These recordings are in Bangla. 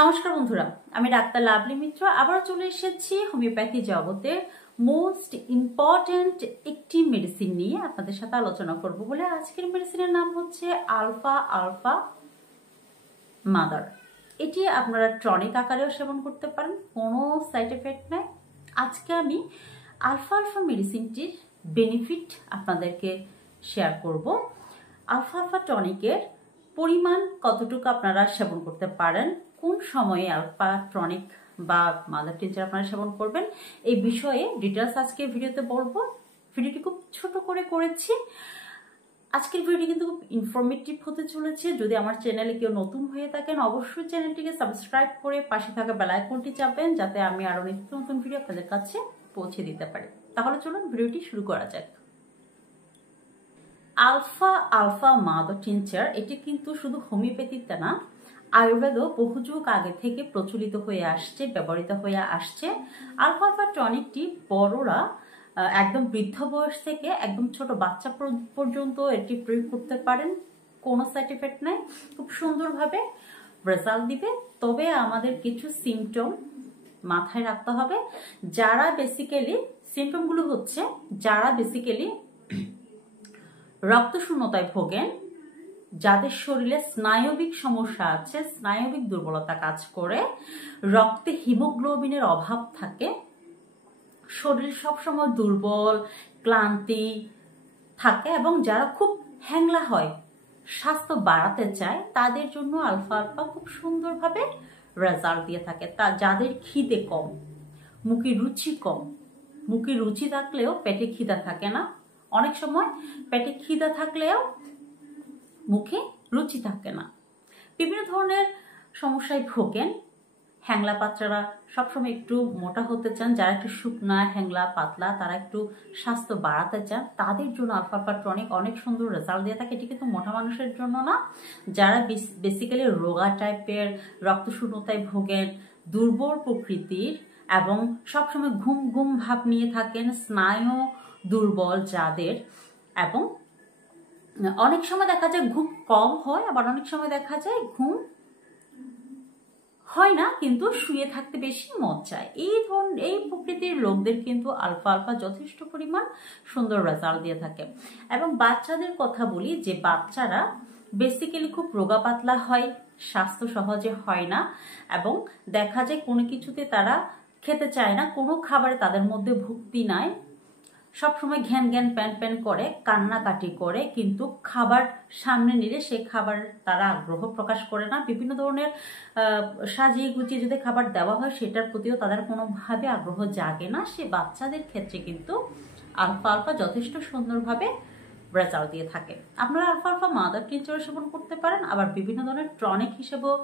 নমস্কার বন্ধুরা, আমি ডাক্তার লাভলি মিত্র আবারও চলে এসেছি হোমিওপ্যাথি জগতের মোস্ট ইম্পর্ট্যান্ট একটি মেডিসিন নিয়ে আপনাদের সাথে আলোচনা করব বলে আজকের মেডিসিনের নাম হচ্ছে আলফা আলফা মাদার। এটি আপনারা টনিক আকারেও সেবন করতে পারেন, কোনো সাইড এফেক্ট নাই। আজকে আমি আলফা আলফা মেডিসিনটির বেনিফিট আপনাদেরকে শেয়ার করব। আলফা আলফা টনিকের পরিমাণ কতটুকু আপনারা সেবন করতে পারেন, কোন সময়ে আলফা টনিক বা মাদার টিনচার আপনারা সেবন করবেন, এই বিষয়ে ডিটেলস আজকে ভিডিওতে বলবো। ভিডিওটি খুব ছোট করে করেছি। আজকের ভিডিওটি কিন্তু খুব ইনফরমেটিভ হতে চলেছে। যদি আমার চ্যানেলে কেউ নতুন হয়ে থাকেন অবশ্যই চ্যানেলটিকে সাবস্ক্রাইব করে পাশে থাকা বেল আইকনটি চাপবেন, যাতে আমি আরো নিত্য নতুন ভিডিও আপনাদের কাছে পৌঁছে দিতে পারি। তাহলে চলুন ভিডিওটি শুরু করা যাক। আলফা আলফা মাদার টিনচার এটি কিন্তু শুধু হোমিওপ্যাথিতে না, আয়ুর্বেদও বহু যুগ আগে থেকে প্রচলিত হয়ে আসছে, ব্যবহৃত হয়ে আসছে। আলফা আলফা টনিকটি বড়রা একদম বৃদ্ধ বয়স থেকে একদম ছোট বাচ্চা পর্যন্ত এটি প্রয়োগ করতে পারেন, কোনো সাইড এফেক্ট নাই, খুব সুন্দরভাবে রেজাল্ট দিবে। তবে আমাদের কিছু সিমটম মাথায় রাখতে হবে। যারা বেসিক্যালি সিমটমগুলো হচ্ছে, যারা বেসিক্যালি রক্তশূন্যতায় ভোগেন, যাদের শরীরে স্নায়বিক সমস্যা আছে, স্নায়বিক দুর্বলতা কাজ করে, রক্তে হিমোগ্লোবিনের অভাব থাকে, শরীর সবসময় দুর্বল ক্লান্তি থাকে এবং যারা খুব হ্যাংলা হয়, স্বাস্থ্য বাড়াতে চায়, তাদের জন্য আলফা আলফা খুব সুন্দরভাবে রেজাল্ট দিয়ে থাকে। তা যাদের খিদে কম, মুখে রুচি কম, মুখে রুচি থাকলেও পেটে খিদা থাকে না, অনেক সময় পেটে খিদা থাকলেও মুখে রুচি থাকে না, বিভিন্ন ধরনের সমস্যায় ভোগেন, হ্যাংলা পাতলারা সবসময় একটু মোটা হতে চান, যারা একটু শুকনা হ্যাংলা পাতলা তারা একটু স্বাস্থ্য বাড়াতে চান, তাদের জন্য আলফা আলফা টনিক অনেক সুন্দর রেজাল্ট দিয়ে থাকে। এটি কিন্তু মোটা মানুষের জন্য না, যারা বেসিক্যালি রোগা টাইপের, রক্তশূন্যতায় ভোগেন, দুর্বল প্রকৃতির এবং সবসময় ঘুম ঘুম ভাব নিয়ে থাকেন, স্নায়ু দুর্বল যাদের, এবং অনেক সময় দেখা যায় ঘুম কম হয়, আবার অনেক সময় দেখা যায় ঘুম হয় না কিন্তু শুয়ে থাকতে বেশি মন চায়, এই প্রকৃতির লোকদের কিন্তু আলফা আলফা যথেষ্ট পরিমাণ সুন্দর রেজাল্ট দিয়ে থাকে। এবং বাচ্চাদের কথা বলি, যে বাচ্চারা বেসিক্যালি খুব রোগা পাতলা হয়, স্বাস্থ্য সহজে হয় না, এবং দেখা যায় কোনো কিছুতে তারা খেতে চায় না, কোনো খাবারে তাদের মধ্যে ভক্তি নাই, সবসময় ঘ্যান ঘ্যান প্যান প্যান করে, কান্নাকাটি করে, কিন্তু খাবার সামনে নিলে সেই খাবার তারা আগ্রহ প্রকাশ করে না। বিভিন্ন ধরনের সাজিয়ে গুছিয়ে যদি খাবার দেওয়া হয় সেটার প্রতিও তাদের কোনোভাবে আগ্রহ জাগে না। সে বাচ্চাদের ক্ষেত্রে কিন্তু আলফা আলফা যথেষ্ট সুন্দরভাবে রেজাল্ট দিয়ে থাকে। আপনারা আলফা আলফা মাদার টিনচার সেবন করতে পারেন, আবার বিভিন্ন ধরনের টনিক হিসেবেও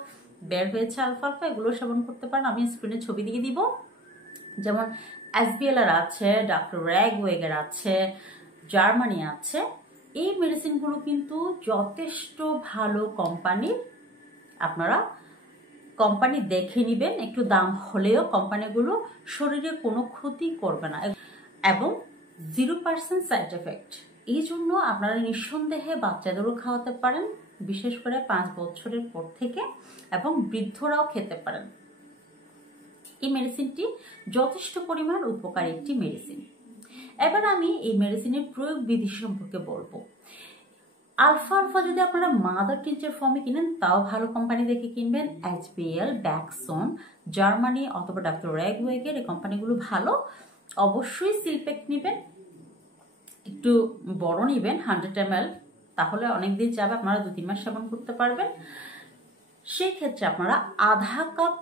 বের হয়েছে আলফা আলফা, এগুলো সেবন করতে পারেন। আমি স্ক্রিনে ছবি দিয়ে দিব, যেমন এসবিএলআর আছে, ডক্টর র্যাগওয়েগের আছে, জার্মানি আছে। এই মেডিসিনগুলো কিন্তু যথেষ্ট ভালো কোম্পানির, আপনারা কোম্পানি দেখে নেবেন, একটু দাম হলেও কোম্পানিগুলো শরীরে কোনো ক্ষতি করবে না এবং 0% সাইড এফেক্ট। এই জন্য আপনারা নিঃসন্দেহে বাচ্চাদেরও খাওয়াতে পারেন, বিশেষ করে 5 বছরের পর থেকে, এবং বৃদ্ধরাও খেতে পারেন। এই মেডিসিনটি যথেষ্ট পরিমাণ উপকারী একটি মেডিসিন। এবার আমি এই মেডিসিনের প্রয়োগ বিধি সম্পর্কে বলবো। আলফা আলফা যদি আপনারা মাদার টিনচার ফর্মে কিনেন তাও ভালো কোম্পানি দেখে কিনবেন, এইচবিএল, ব্যাকসন, জার্মানি অথবা ডক্টর র্যাগওয়েগের, এই কোম্পানিগুলো ভালো। অবশ্যই সিলপ্যাক নেবেন, একটু বড় নেবেন, 100 ml, তাহলে অনেকদিন যাবে, আপনারা 2-3 মাস সেবন করতে পারবেন। সেই ক্ষেত্রে আপনারা আধা কাপ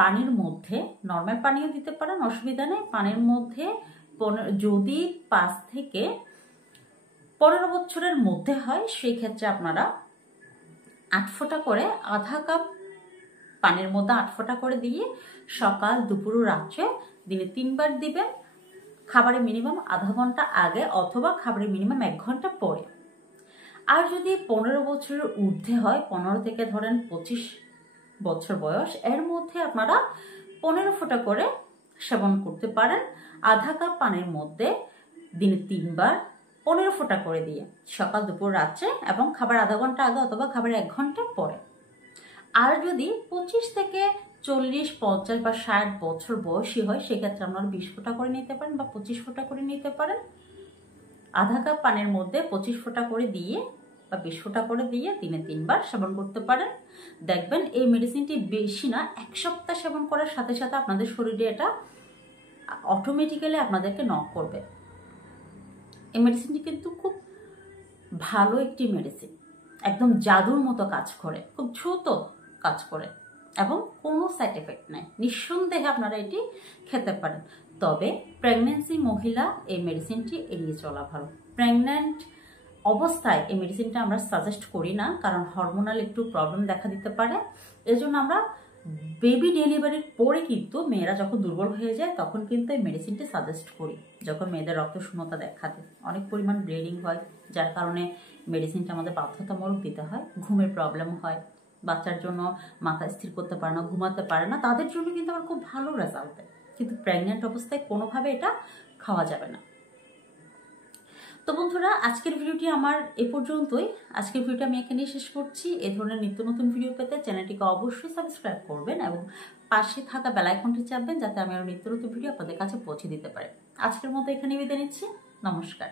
পানির মধ্যে, নর্মাল পানিও দিতে পারেন, অসুবিধা নেই, পানির মধ্যে যদি 5 থেকে 15 বছরের মধ্যে হয় সেই ক্ষেত্রে আপনারা 8 ফোঁটা করে, আধা কাপ পানির মধ্যে 8 ফোঁটা করে দিয়ে সকাল দুপুর রাত্রে দিনে 3 বার দিবেন, খাবারের মিনিমাম আধা ঘন্টা আগে অথবা খাবারের মিনিমাম 1 ঘন্টা পরে। আর যদি 15 বছরের ঊর্ধ্বে হয়, 15 থেকে ধরেন 25 বছর বয়স, এর মধ্যে আপনারা 15 ফোঁটা করে সেবন করতে পারেন, আধা কাপ পানির মধ্যে দিনে 3 বার 15 ফোঁটা করে দিয়ে, সকাল দুপুর রাত্রে, এবং খাবার আধা ঘন্টা আগে অথবা খাবার 1 ঘন্টা পরে। আর যদি 25 থেকে 40, 50 বা 60 বছর বয়সী হয়, সেক্ষেত্রে আপনারা 20 ফোঁটা করে নিতে পারেন বা 25 ফোঁটা করে নিতে পারেন। আধা কাপ পানির মধ্যে 25 ফোঁটা করে দিয়ে বা 20 ফোঁটা করে দিয়ে দিনে 3 বার সেবন করতে পারেন। দেখবেন এই মেডিসিনটি বেশি না 1 সপ্তাহ সেবন করার সাথে সাথে আপনাদের শরীরে এটা অটোমেটিক্যালি আপনাদেরকে নক করবে। এই মেডিসিনটি কিন্তু খুব ভালো একটি মেডিসিন, একদম জাদুর মতো কাজ করে, খুব দ্রুত কাজ করে এবং কোনো সাইড এফেক্ট নেই। নিঃসন্দেহে আপনারা এটি খেতে পারেন। তবে প্রেগনেন্সি মহিলা এই মেডিসিনটি এড়িয়ে চলা ভালো। প্রেগন্যান্ট অবস্থায় এই মেডিসিনটা আমরা সাজেস্ট করি না, কারণ হরমোনাল একটু প্রবলেম দেখা দিতে পারে। এজন্য আমরা বেবি ডেলিভারির পরে কিন্তু মেয়েরা যখন দুর্বল হয়ে যায় তখন কিন্তু এই মেডিসিনটি সাজেস্ট করি। যখন মেয়েদের রক্ত শূন্যতা দেখা দেয়, অনেক পরিমাণ ব্লিডিং হয়, যার কারণে মেডিসিনটা আমাদের বাধ্যতামূলক দিতে হয়। ঘুমের প্রবলেম হয়, বাচ্চার জন্য মাথা স্থির করতে পারে না, ঘুমাতে পারে না, তাদের জন্য কিন্তু আমার খুব ভালো রেজাল্ট দেয়। কিন্তু প্রেগন্যান্ট অবস্থায় কোনোভাবে এটা খাওয়া যাবে না। তো বন্ধুরা, আজকের ভিডিওটি আমার এ পর্যন্তই। আজকের ভিডিওটি আমি এখানেই শেষ করছি। এই ধরনের নিত্য নতুন ভিডিও পেতে চ্যানেলটিকে অবশ্যই সাবস্ক্রাইব করবেন এবং পাশে থাকা বেল আইকনটি চাপবেন, যাতে আমি আরো নিত্য নতুন ভিডিও আপনাদের কাছে পৌঁছে দিতে পারি। আজকের মতো এখানেই বিদায় নিচ্ছি। নমস্কার।